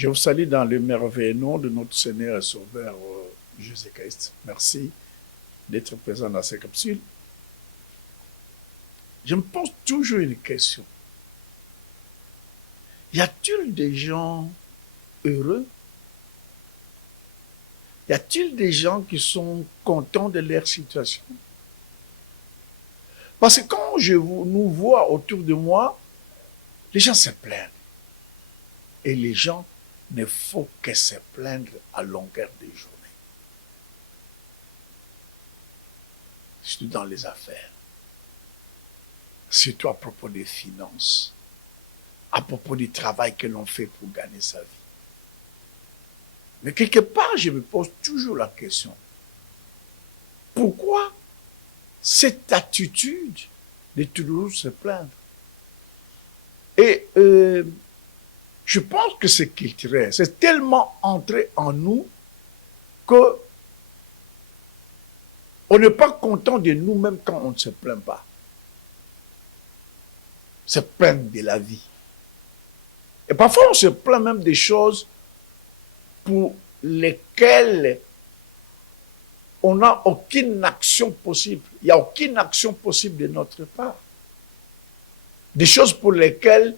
Je vous salue dans le merveilleux nom de notre Seigneur et Sauveur Jésus-Christ. Merci d'être présent dans cette capsule. Je me pose toujours une question. Y a-t-il des gens heureux? Y a-t-il des gens qui sont contents de leur situation? Parce que quand nous vois autour de moi, les gens se plaignent. Et les gens ne font que se plaindre à longueur de journée. Surtout dans les affaires. Surtout à propos des finances. À propos du travail que l'on fait pour gagner sa vie. Mais quelque part, je me pose toujours la question. Pourquoi cette attitude de toujours se plaindre? Et je pense que c'est culturel. C'est tellement entré en nous que on n'est pas content de nous-mêmes quand on ne se plaint pas. Se plaindre de la vie. Et parfois, on se plaint même des choses pour lesquelles on n'a aucune action possible. Il n'y a aucune action possible de notre part. Des choses pour lesquelles,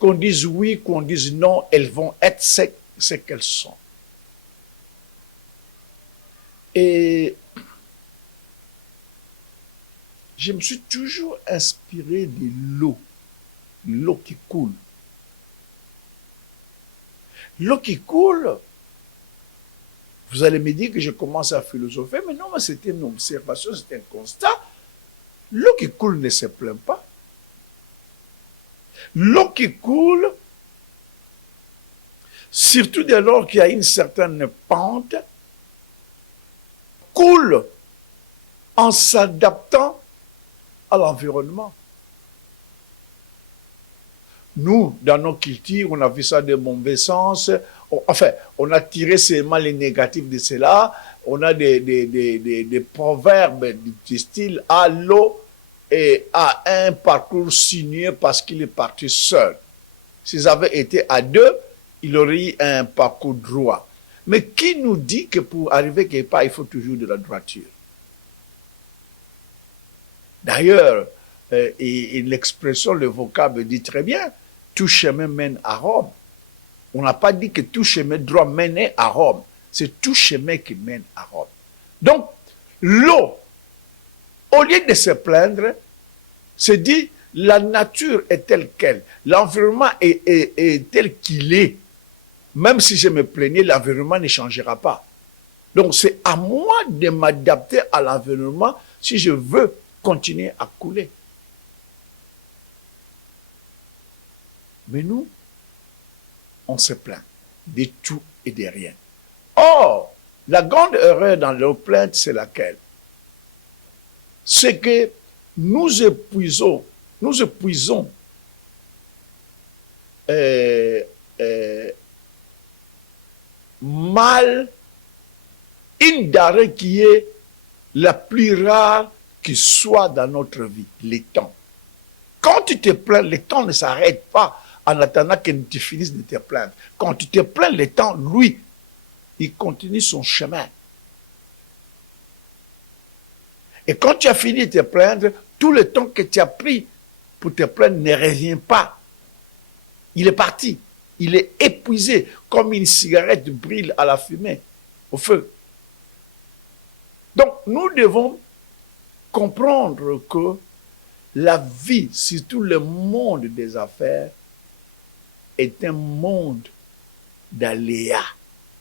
qu'on dise oui, qu'on dise non, elles vont être ce qu'elles sont. Et je me suis toujours inspiré de l'eau qui coule. L'eau qui coule, vous allez me dire que je commence à philosopher, mais non, mais c'était une observation, c'était un constat. L'eau qui coule ne se plaint pas. L'eau qui coule, surtout dès lors qu'il y a une certaine pente, coule en s'adaptant à l'environnement. Nous, dans nos cultures, on a vu ça de mauvais sens. Enfin, on a tiré seulement les négatifs de cela. On a des proverbes du style « à l'eau et à un parcours sinueux parce qu'il est parti seul ». S'ils avaient été à deux, il aurait eu un parcours droit. Mais qui nous dit que pour arriver quelque part, il faut toujours de la droiture? D'ailleurs, et l'expression, le vocable dit très bien, tout chemin mène à Rome. On n'a pas dit que tout chemin doit mener à Rome. C'est tout chemin qui mène à Rome. Donc, l'eau, au lieu de se plaindre, se dit, la nature est telle qu'elle, l'environnement est tel qu'il est. Même si je me plaignais, l'environnement ne changera pas. Donc, c'est à moi de m'adapter à l'environnement si je veux continuer à couler. Mais nous, on se plaint de tout et de rien. Or, la grande erreur dans nos plaintes, c'est laquelle? C'est que nous épuisons mal une denrée qui est la plus rare qui soit dans notre vie, le temps. Quand tu te plains, le temps ne s'arrête pas en attendant que tu finisses de te plaindre. Quand tu te plains, le temps, lui, il continue son chemin. Et quand tu as fini de te plaindre, tout le temps que tu as pris pour te plaindre ne revient pas. Il est parti. Il est épuisé, comme une cigarette brûle à la fumée, au feu. Donc, nous devons comprendre que la vie, surtout le monde des affaires, est un monde d'aléas,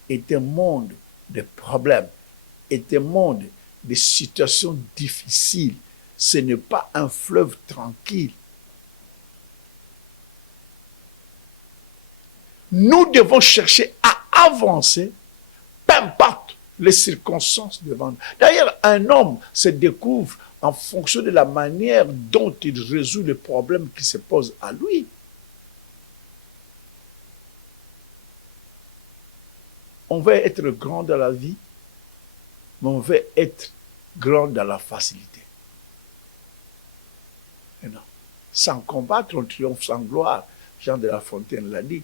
est un monde de problèmes, est un monde de situations difficiles. Ce n'est pas un fleuve tranquille. Nous devons chercher à avancer, peu importe les circonstances devant nous. D'ailleurs, un homme se découvre en fonction de la manière dont il résout les problèmes qui se posent à lui. On veut être grand dans la vie, mais on veut être grand dans la facilité. Et non. Sans combattre, on triomphe sans gloire. Jean de La Fontaine l'a dit.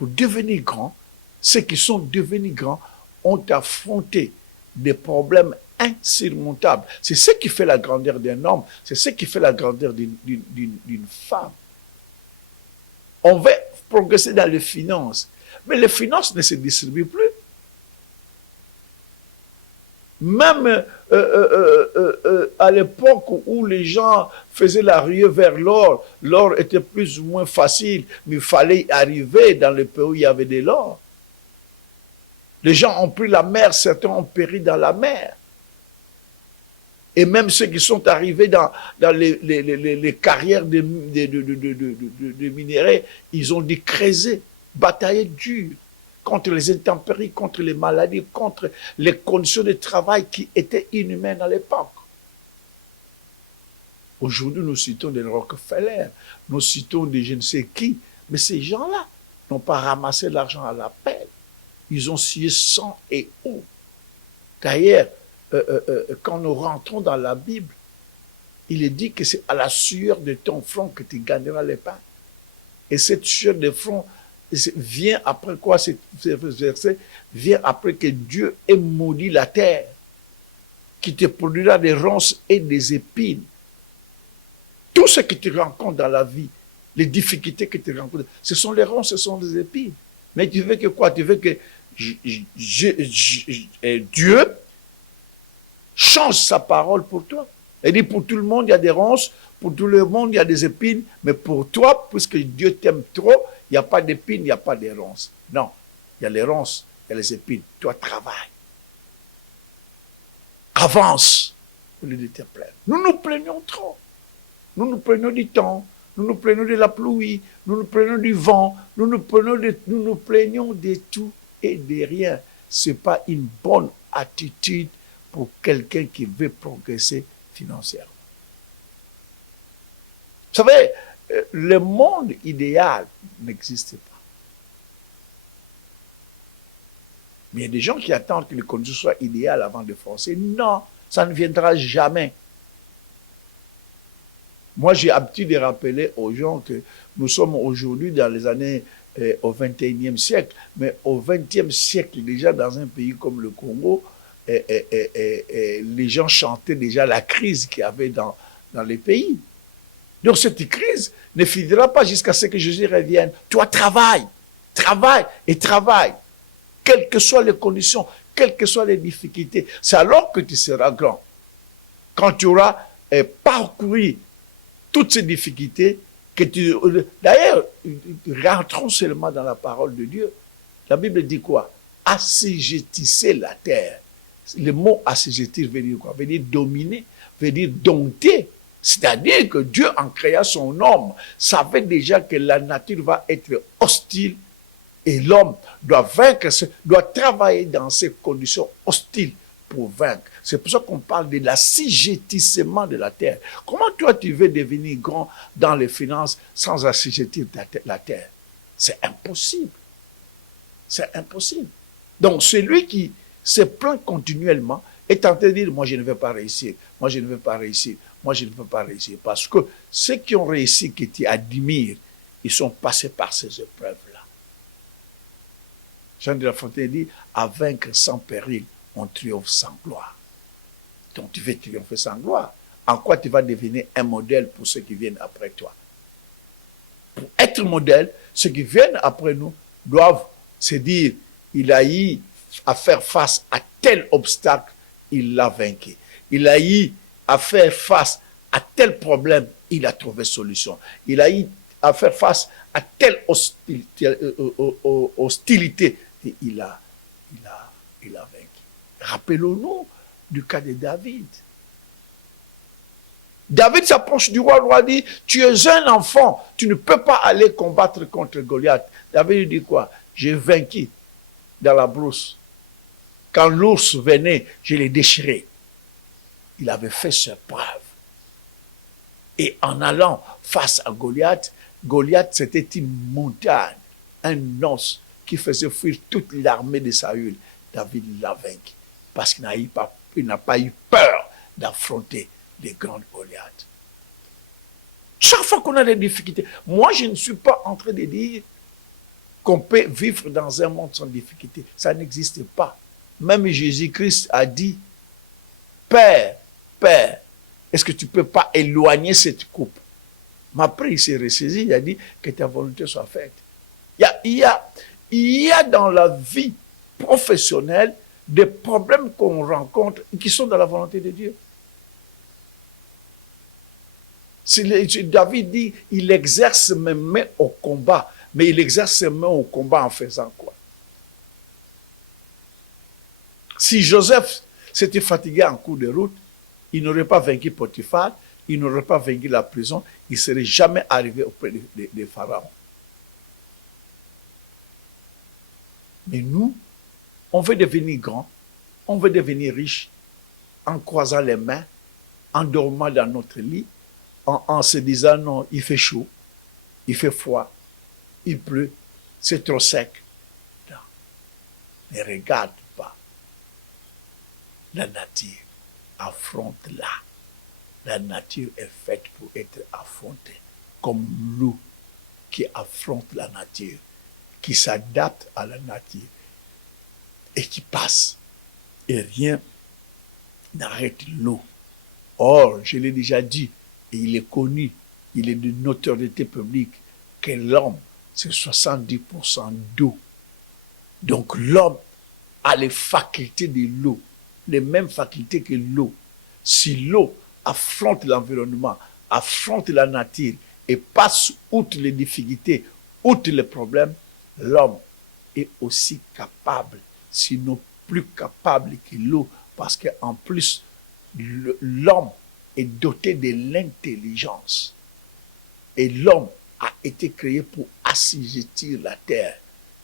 pour devenir grands, ceux qui sont devenus grands ont affronté des problèmes insurmontables. C'est ce qui fait la grandeur d'un homme, c'est ce qui fait la grandeur d'une femme. On veut progresser dans les finances, mais les finances ne se distribuent plus. Même à l'époque où les gens faisaient la ruée vers l'or, l'or était plus ou moins facile, mais il fallait arriver dans les pays où il y avait de l'or. Les gens ont pris la mer, certains ont péri dans la mer. Et même ceux qui sont arrivés dans les carrières de minerais, ils ont dû creuser, batailler dur contre les intempéries, contre les maladies, contre les conditions de travail qui étaient inhumaines à l'époque. Aujourd'hui, nous citons des Rockefeller, nous citons des je ne sais qui, mais ces gens-là n'ont pas ramassé l'argent à la pelle. Ils ont scié sang et eau. D'ailleurs, quand nous rentrons dans la Bible, il est dit que c'est à la sueur de ton front que tu gagneras les pains. Et cette sueur de front vient après quoi, ce verset vient après que Dieu ait maudit la terre, qui te produira des ronces et des épines. Tout ce que tu rencontres dans la vie, les difficultés que tu rencontres, ce sont les ronces, ce sont les épines. Mais tu veux que quoi? Tu veux que Dieu change sa parole pour toi. Il dit pour tout le monde, il y a des ronces, pour tout le monde, il y a des épines, mais pour toi, puisque Dieu t'aime trop, il n'y a pas d'épines, il n'y a pas de ronces. Non, il y a les ronces, il y a les épines. Toi, travaille. Avance au lieu de te plaindre. Nous nous plaignons trop. Nous nous plaignons du temps, nous nous plaignons de la pluie, nous nous plaignons du vent, nous nous plaignons de tout et de rien. Ce n'est pas une bonne attitude pour quelqu'un qui veut progresser financièrement. Vous savez, le monde idéal n'existe pas. Mais il y a des gens qui attendent que les conditions soient idéales avant de forcer. Non, ça ne viendra jamais. Moi, j'ai l'habitude de rappeler aux gens que nous sommes aujourd'hui dans les années au 21e siècle, mais au 20e siècle, déjà dans un pays comme le Congo, les gens chantaient déjà la crise qu'il y avait dans les pays. Donc cette crise ne finira pas jusqu'à ce que Jésus revienne. Toi, travaille, travaille et travaille, quelles que soient les conditions, quelles que soient les difficultés. C'est alors que tu seras grand. Quand tu auras parcouru toutes ces difficultés, que tu... D'ailleurs, rentrons seulement dans la parole de Dieu. La Bible dit quoi? Assujettissez la terre. Le mot assujettir veut dire quoi? Veut dire dominer, veut dire dompter. C'est-à-dire que Dieu, en créant son homme, savait déjà que la nature va être hostile et l'homme doit vaincre, doit travailler dans ces conditions hostiles pour vaincre. C'est pour ça qu'on parle de l'assujettissement de la terre. Comment toi tu veux devenir grand dans les finances sans assujettir la terre? C'est impossible. C'est impossible. Donc celui qui se plaint continuellement est en train de dire, moi je ne vais pas réussir, moi je ne vais pas réussir, moi je ne veux pas réussir. Parce que ceux qui ont réussi, que tu admires, ils sont passés par ces épreuves-là. Jean de La Fontaine dit, à vaincre sans péril, on triomphe sans gloire. Donc tu veux triompher sans gloire. En quoi tu vas devenir un modèle pour ceux qui viennent après toi? Pour être modèle, ceux qui viennent après nous doivent se dire, il a eu à faire face à tel obstacle, il l'a vaincu. Il a eu à faire face à tel problème, il a trouvé solution. Il a eu à faire face à telle hostilité, et il a vaincu. Rappelons-nous du cas de David. David s'approche du roi, le roi dit, tu es un enfant, tu ne peux pas aller combattre contre Goliath. David dit quoi? J'ai vaincu dans la brousse. Quand l'ours venait, je l'ai déchiré. Il avait fait ses preuves. Et en allant face à Goliath, Goliath c'était une montagne, un os qui faisait fuir toute l'armée de Saül. David l'a vaincu parce qu'il n'a pas eu peur d'affronter les grandes Goliaths. Chaque fois qu'on a des difficultés, moi je ne suis pas en train de dire qu'on peut vivre dans un monde sans difficulté. Ça n'existe pas. Même Jésus-Christ a dit, Père, Père, est-ce que tu ne peux pas éloigner cette coupe? Mais après, il s'est ressaisi, il a dit que ta volonté soit faite. Il y a dans la vie professionnelle des problèmes qu'on rencontre qui sont dans la volonté de Dieu. David dit, il exerce mes mains au combat, mais il exerce ses mains au combat en faisant quoi? Si Joseph s'était fatigué en cours de route, il n'aurait pas vaincu Potiphar, il n'aurait pas vaincu la prison, il ne serait jamais arrivé auprès de Pharaon. Mais nous, on veut devenir grand, on veut devenir riche en croisant les mains, en dormant dans notre lit, en se disant non, il fait chaud, il fait froid, il pleut, c'est trop sec. Non. Ne regarde pas. La nature, affronte-la. La nature est faite pour être affrontée, comme l'eau qui affronte la nature, qui s'adapte à la nature et qui passe. Et rien n'arrête l'eau. Or, je l'ai déjà dit, et il est connu, il est de notoriété publique, que l'homme, c'est 70% d'eau. Donc l'homme a les facultés de l'eau, les mêmes facultés que l'eau. Si l'eau affronte l'environnement, affronte la nature et passe outre les difficultés, outre les problèmes, l'homme est aussi capable, sinon plus capable que l'eau, parce qu'en plus, l'homme est doté de l'intelligence. Et l'homme a été créé pour assujettir la terre.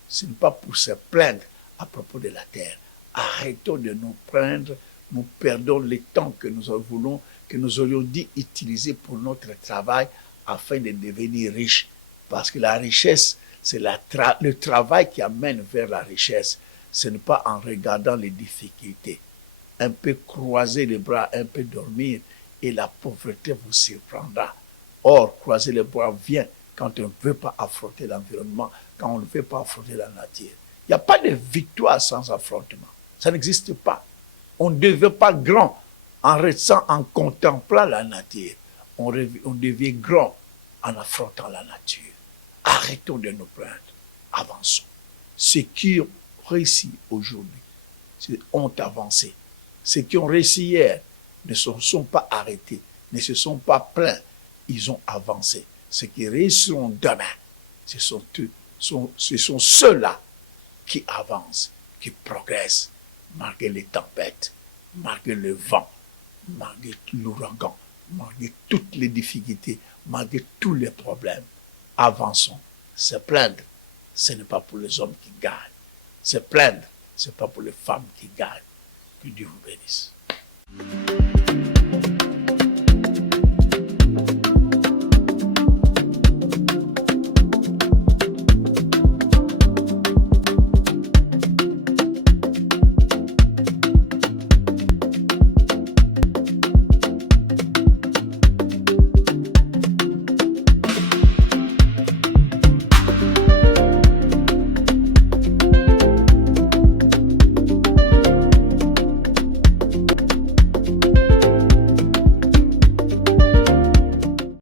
Ce n'est pas pour se plaindre à propos de la terre. Arrêtons de nous plaindre, nous perdons le temps que nous voulons, que nous aurions dû utiliser pour notre travail afin de devenir riches. Parce que la richesse, c'est le travail qui amène vers la richesse. Ce n'est pas en regardant les difficultés. Un peu croiser les bras, un peu dormir, et la pauvreté vous surprendra. Or, croiser les bras vient quand on ne veut pas affronter l'environnement, quand on ne veut pas affronter la nature. Il n'y a pas de victoire sans affrontement. Ça n'existe pas. On ne devient pas grand en restant, en contemplant la nature. On devient grand en affrontant la nature. Arrêtons de nous plaindre. Avançons. Ceux qui ont réussi aujourd'hui ont avancé. Ceux qui ont réussi hier ne se sont pas arrêtés, ne se sont pas plaints. Ils ont avancé. Ceux qui réussiront demain, ce sont ceux-là qui avancent, qui progressent, malgré les tempêtes, malgré le vent, malgré l'ouragan, malgré toutes les difficultés, malgré tous les problèmes. Avançons. Se plaindre, ce n'est pas pour les hommes qui gagnent. Se plaindre, ce n'est pas pour les femmes qui gagnent. Que Dieu vous bénisse.